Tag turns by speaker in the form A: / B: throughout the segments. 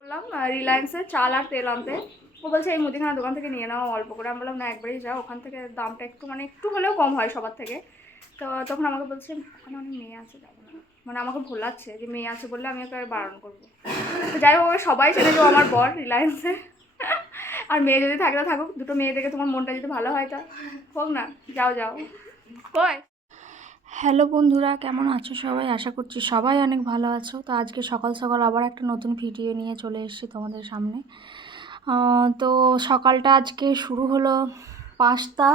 A: বললাম রিলায়েন্সে চাল আর তেল আনতে। ও বলছে, এই মুদিখানা দোকান থেকে নিয়ে নাও, অল্প করে। আমি বললাম, না, একবারেই যাও। ওখান থেকে দামটা একটু মানে একটু হলেও কম হয় সবার থেকে। তো তখন আমাকে বলছে ওখানে অনেক মেয়ে আছে, যাব না। মানে আমাকে ভোলাচ্ছে যে মেয়ে আছে বললে আমি ওকে বারণ করব। তো যাই হোক সবাই চেনে যে আমার বর রিলায়েন্সে আর মেয়ে যদি থাকে, তো থাকুক। দুটো মেয়ে দেখে তোমার মনটা যদি ভালো হয়, তা হোক না। যাও যাও। কয় হ্যালো বন্ধুরা, কেমন আছো সবাই? আশা করছি সবাই অনেক ভালো আছো। তো আজকে সকাল সকাল আবার একটা নতুন ভিডিও নিয়ে চলে এসেছি তোমাদের সামনে। তো সকালটা আজকে শুরু হলো পাস্তা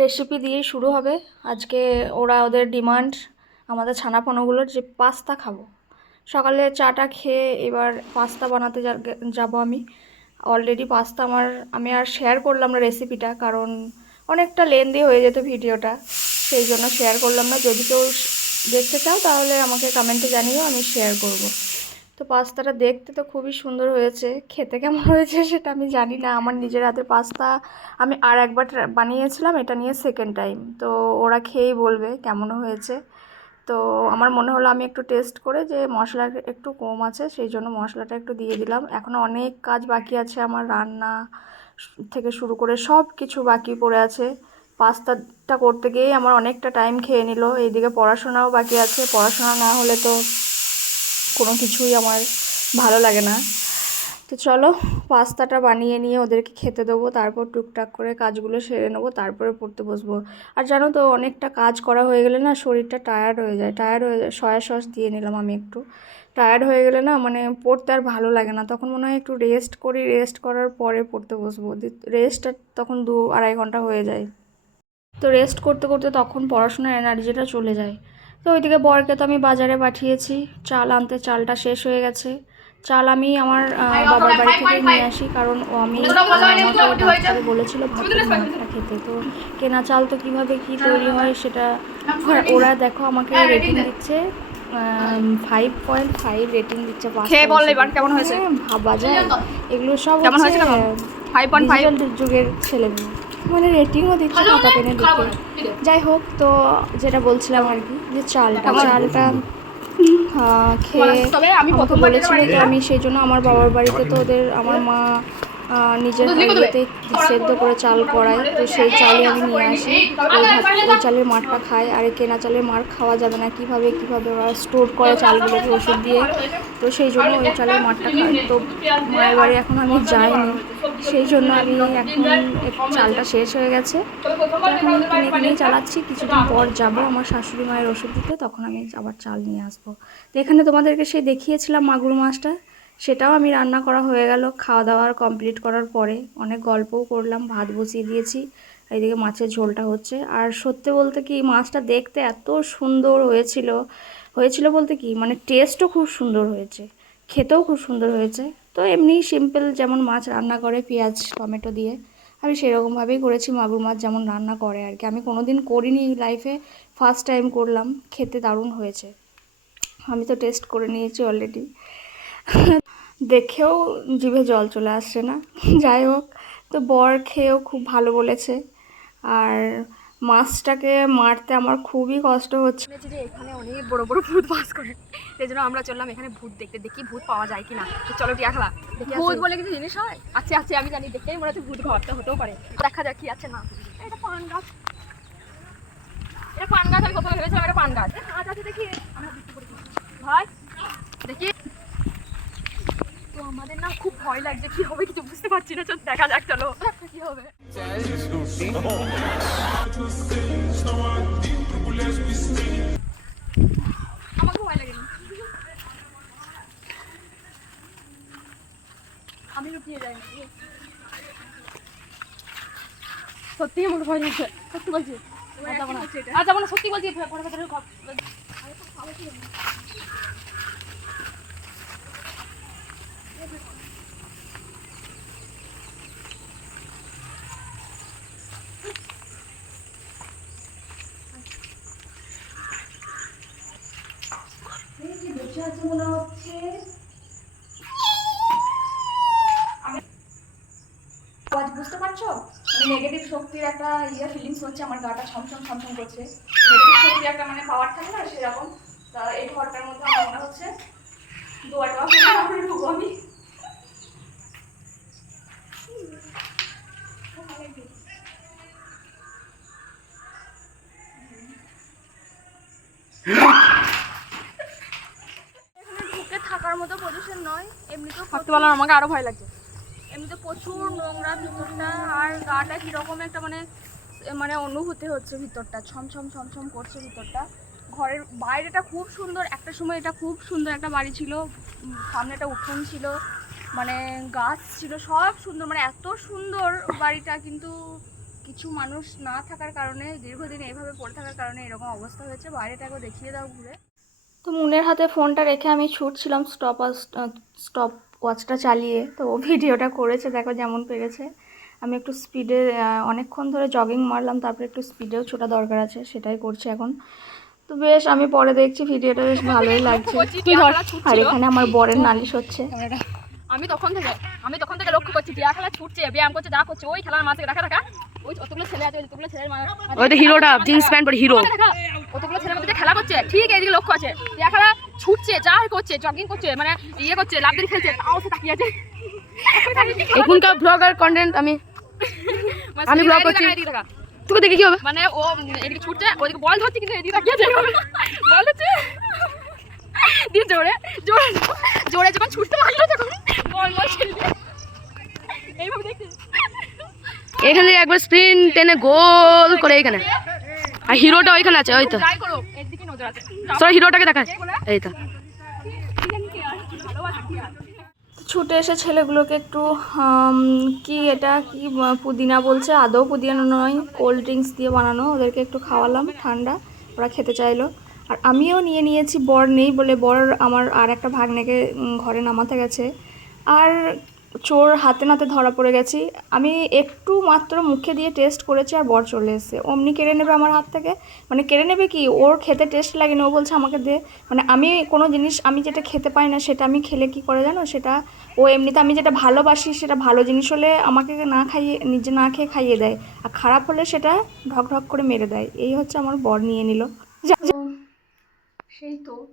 A: রেসিপি দিয়েই শুরু হবে। আজকে ওরা ওদের ডিমান্ড আমাদের ছানাপোনাগুলোর যে পাস্তা খাব। সকালে চাটা খেয়ে এবার পাস্তা বানাতে যাব আমি। অলরেডি পাস্তা আমার, আমি আর শেয়ার করলাম না রেসিপিটা কারণ অনেকটা লেন্দি হয়ে যেত ভিডিওটা সেই জন্য শেয়ার করলাম না। যদি কেউ দেখতে চাও, তাহলে আমাকে কমেন্টে জানিও, আমি শেয়ার করব। তো পাস্তাটা দেখতে তো খুবই সুন্দর হয়েছে। খেতে কেমন হয়েছে সেটা আমি জানি না। আমার নিজের হাতের পাস্তা আমি আর একবার বানিয়েছিলাম, এটা নিয়ে সেকেন্ড টাইম তো ওরা খেয়েই বলবে কেমন হয়েছে। তো আমার মনে হলো আমি একটু টেস্ট করে যে মশলা একটু কম আছে, সেই জন্য মশলাটা একটু দিয়ে দিলাম। এখনও অনেক কাজ বাকি আছে আমার রান্না থেকে শুরু করে সব কিছু বাকি পড়ে আছে। পাস্তাটা করতে গিয়েই আমার অনেকটা টাইম খেয়ে নিল। এইদিকে পড়াশোনাও বাকি আছে। পড়াশোনা না হলে তো কোনো কিছুই আমার ভালো লাগে না। তো চলো, পাস্তাটা বানিয়ে নিয়ে ওদেরকে খেতে দেবো। তারপর টুকটাক করে কাজগুলো সেরে নেব। তারপরে পড়তে বসবো। আর জানো তো, অনেকটা কাজ করা হয়ে গেলে না শরীরটা টায়ার্ড হয়ে যায়। টায়ার্ড হয়ে যায় সয়া সস দিয়ে নিলাম আমি একটু। টায়ার্ড হয়ে গেলে না মানে পড়তে আর ভালো লাগে না। তখন মনে হয় একটু রেস্ট করি। রেস্ট করার পরে পড়তে বসবো। রেস্টটা তখন দু আড়াই ঘণ্টা হয়ে যায়। তো রেস্ট করতে করতে তখন পড়াশোনার এনার্জিটা চলে যায়। তো ওইদিকে বরকে তো আমি বাজারে পাঠিয়েছি চাল আনতে চালটা শেষ হয়ে গেছে। চাল আমি আমার বাবার বাড়ি থেকে নিয়ে আসি কারণ ও আমি আমাকে ডাক্তারে বলেছিল ভাতের মাঠটা খেতে। তো কেনা চাল তো কীভাবে কি তৈরি হয় সেটা ওরা- দেখো আমাকে রেটিং দিচ্ছে ফাইভ পয়েন্ট ফাইভ রেটিং দিচ্ছে
B: খেয়ে বল এবার কেমন হয়েছে?
A: হ্যাঁ, ভাবা যায়। এগুলো সব
B: কেমন হয়েছে কেমন? 5.5
A: ডিজিটাল যুগের ছেলে মানে রেটিংও দিচ্ছে খাতা পেনে দিতে। যাই হোক তো যেটা বলছিলাম আর কি যে চালটা চালটা খেয়ে
B: তবে আমি
A: প্রথম বলেছিলাম
B: বানিয়েছিলাম,
A: আমি সেই জন্য আমার বাবার বাড়িতে তো ওদের আমার মা নিজের বাড়িতে সেদ্ধ করে চাল করায় তো সেই চালই আমি নিয়ে আসি। ওই ভাত ওই চালের মাঠটা খাই আর কেনা চালের মাঠ খাওয়া যাবে না কীভাবে কীভাবে ওরা স্টোর করে চালগুলোকে ওষুধ দিয়ে। তো সেই জন্য ওই চালের মাঠটা খাই তো মায়ের বাড়ি এখন আমি যাইনি। সেই জন্য আমি এখন চালটা শেষ হয়ে গেছে। এখন কিনে কিনেই চালাচ্ছি। কিছুদিন পর যাব আমার শাশুড়ি মায়ের ওষুধ দিতে তখন আমি আবার চাল নিয়ে আসব। তো এখানে তোমাদেরকে সেই দেখিয়েছিলাম মাগুর মাছটা। সেটাও আমি রান্না করা হয়ে গেল। খাওয়া দাওয়ার কমপ্লিট করার পরে অনেক গল্পও করলাম, ভাত বসিয়ে দিয়েছি। এইদিকে মাছের ঝোলটা হচ্ছে। আর সত্যি বলতে কি মাছটা দেখতে এত সুন্দর হয়েছিল। হয়েছিল বলতে কি মানে টেস্টও খুব সুন্দর হয়েছে। খেতেও খুব সুন্দর হয়েছে। তো এমনি সিম্পল যেমন মাছ রান্না করে, পেঁয়াজ, টমেটো দিয়ে আমি সেরকমভাবেই করেছি। মাগুর মাছ যেমন রান্না করে আর কি। আমি কোনো দিন করিনি লাইফে ফার্স্ট টাইম করলাম। খেতে দারুণ হয়েছে। আমি তো টেস্ট করে নিয়েছি অলরেডি দেখেও জিভে জল চলে আসছে না। যাই হোক তো বর খেয়েও খুব ভালো বলেছে। আর মাছটাকে মারতে আমার খুবই কষ্ট হচ্ছে।
B: যে এখানে অনেক বড় বড় ভূত বাস করে। সেই জন্য আমরা চললাম এখানে ভূত দেখতে। দেখি ভূত পাওয়া যায় কিনা। তো চলো টিয়া খেলা। ভূত বলে কিছু জিনিস হয়? আচ্ছা আচ্ছা আমি জানি। দেখেই মনে হচ্ছে ভূত ঘরটা হতেও পারে। দেখা যাক কি আছে না। এটা পান গাছ। এটা পান গাছ আমি প্রথমে ভেবেছিলাম এটা পান গাছ। আজ আছে দেখি। ভাই দেখি। তো আমাদের না খুব ভয় লাগছে কি হবে কিছু বুঝতে পারছি না চল দেখা যাক চলো। কি হবে? আমাকে ভয় লাগেনি আমি লুকিয়ে যাই। সত্যি আমার ভয় লাগছে সত্যি বলছি। আর যাব না। আর যাব সত্যি বলছি পরে ভেতরে ঘর-
A: আওয়াজ বুঝতে পারছ? মানে নেগেটিভ শক্তির একটা ইয়ে ফিলিংস হচ্ছে, আমার গাটা ছমছম ছমছম করছে। নেগেটিভ শক্তির একটা মানে পাওয়ার থাকে না সেরকম? তা এই ঘরটার মধ্যে আমার মনে হচ্ছে করে ঢুকবো আমি। এখানে ঢুকে থাকার মতো পজিশন নয় এমনিতেও
B: থাকতে পারলাম আমাকে আরও ভয় লাগছে।
A: এমনিতে প্রচুর নোংরা ভিতরটা আর গাটা কীরকম একটা মানে মানে অনুভূতি হচ্ছে ভিতরটা ছমছম ছমছম করছে ভিতরটা। ঘরের বাইরেটা খুব সুন্দর একটা সময় এটা খুব সুন্দর একটা বাড়ি ছিল সামনে একটা উঠোন ছিল মানে গাছ ছিল সব সুন্দর মানে এত সুন্দর বাড়িটা কিন্তু কিছু মানুষ না থাকার কারণে দীর্ঘদিন এইভাবে পড়ে থাকার কারণে এরকম অবস্থা হয়েছে। বাইরেটাকেও দেখিয়ে দাও ঘুরে। তো মুনের হাতে ফোনটা রেখে আমি ছুটছিলাম স্টপ স্টপ ওয়াচটা চালিয়ে। তো ও ভিডিওটা করেছে দেখো যেমন পেরেছে। আমি একটু স্পিডে অনেকক্ষণ ধরে জগিং মারলাম তারপরে একটু স্পিডেও ছোটা দরকার আছে সেটাই করছি এখন। তো বেশ আমি পরে দেখছি ভিডিওটা বেশ ভালোই লাগছে। আর এখানে আমার বরের নালিশ হচ্ছে।
B: আমি তখন থেকে আমি তখন থেকে লক্ষ্য করছি টিয়া খেলা ছুটছে ব্যায়াম করছে যা করছে ওই খেলার মাঝে দেখা দেখা ওই অতগুলো ছেলে আছে ছেলের মা- মাঝে
C: ওই তো হিরোটা জিন্স প্যান্ট পরে হিরো
B: কতগুলো ছেলের মধ্যে খেলা করছে ঠিক এইদিকে লক্ষ্য আছে টিয়া খেলা ছুটছে যা করছে জগিং করছে মানে ইয়ে করছে লাভ দিয়ে খেলছে তাও সে তাকিয়ে আছে।
C: এখনকার ব্লগার কন্টেন্ট আমি
B: মানে
C: আমি
B: এদিকে
C: করছি। তোকে দেখে কি হবে?
B: মানে ও এদিকে ছুটছে ওদিকে বল ধরছে কিন্তু এদিকে তাকিয়ে আছে। বল ধরছে। দিয়ে জোরে জোরে জোরে যখন ছুটতে পারল তখন বল বল ছেলে এইভাবে দেখছি
C: এখান থেকে একবার স্প্রিন টেনে গোল করে এখানে। আর হিরোটা ওইখানে আছে ওই তো। হিরোটাকে দেখা এই তো।
B: ভালোবাসা কি আর
A: ছুটে এসে ছেলেগুলোকে একটু কি এটা কি পুদিনা বলছে? আদৌ পুদিনা নয় কোল্ড ড্রিঙ্কস দিয়ে বানানো। ওদেরকে একটু খাওয়ালাম ঠান্ডা। ওরা খেতে চাইলো। আর আমিও নিয়ে নিয়েছি বর নেই বলে বর আমার আর একটা ভাগ্নেকে ঘরে নামাতে গেছে। আর চোর হাতে নাতে ধরা পড়ে গেছি। আমি একটু মাত্র মুখে দিয়ে টেস্ট করেছি আর বর চলে এসেছে। অমনি কেড়ে নেবে আমার হাত থেকে? মানে কেড়ে নেবে কি? ওর খেতে টেস্ট লাগে না ও বলছে আমাকে দে। মানে আমি কোনো জিনিস আমি যেটা খেতে পাই না, সেটা আমি খেলে কি করে জানো? সেটা ও এমনিতে আমি যেটা ভালোবাসি, সেটা ভালো জিনিস হলে আমাকে না খাইয়ে, নিজে না খেয়ে খাইয়ে দেয়। আর খারাপ হলে সেটা ঢক ঢক করে মেরে দেয়। এই হচ্ছে আমার বর নিয়ে নিল। সেই তো।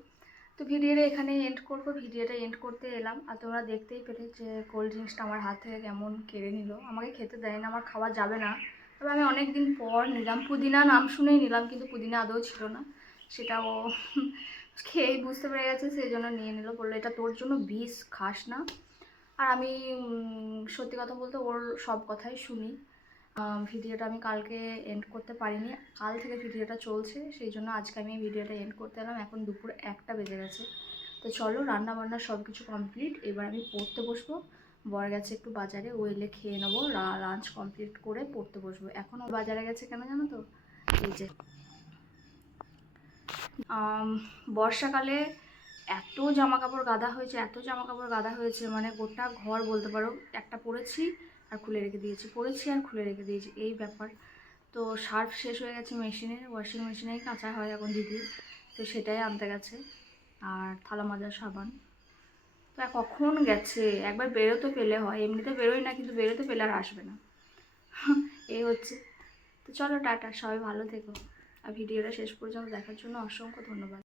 A: তো ভিডিওটা এখানে এন্ড করব। ভিডিওটা এন্ড করতে এলাম। আর তোমরা দেখতেই পেলে যে কোল্ড ড্রিঙ্কসটা আমার হাত থেকে কেমন কেড়ে নিল। আমাকে খেতে দেয় না, আমার খাওয়া যাবে না। তবে আমি অনেক দিন পর নিলাম। পুদিনা নাম শুনেই নিলাম, কিন্তু পুদিনা আদৌ ছিল না। সেটাও খেয়েই বুঝতে পেরে গেছে, সেই জন্য নিয়ে নিল। বলল, এটা তোর জন্য বিষ, খাস না। আর আমি সত্যি কথা বলতে ওর সব কথাই শুনি। ভিডিওটা আমি কালকে এন্ড করতে পারিনি। কাল থেকে ভিডিওটা চলছে, সেই জন্য আজকে আমি ভিডিওটা এন্ড করতে এলাম। এখন দুপুর একটা বেজে গেছে। তো চলো রান্না বান্না সব কিছু কমপ্লিট এবার আমি পড়তে বসবো। বর গেছে একটু বাজারে, ও এলে খেয়ে নেব। লাঞ্চ কমপ্লিট করে পড়তে বসবো। এখন ও বাজারে গেছে কেন জানো তো? এই যে। বর্ষাকালে এত জামা কাপড় গাদা হয়েছে, এত জামা কাপড় গাদা হয়েছে মানে গোটা ঘর বলতে পারো, একটা পরেছি। আর খুলে রেখে দিয়েছি পরেছি আর খুলে রেখে দিয়েছি, এই ব্যাপার। তো সার্ফ শেষ হয়ে গেছে মেশিনে ওয়াশিং মেশিনেই কাঁচা হয় এখন দিদি, তো সেটাই আনতে গেছে। আর থালা মাজার সাবান। তো কখন গেছে? একবার বেরোতে পেলে হয়, এমনিতে বেরোই না, কিন্তু বেরোতে পেলে আর আসবে না। এই হচ্ছে। তো চলো টাটা, সবাই ভালো থেকো। আর ভিডিওটা শেষ পর্যন্ত দেখার জন্য অসংখ্য ধন্যবাদ।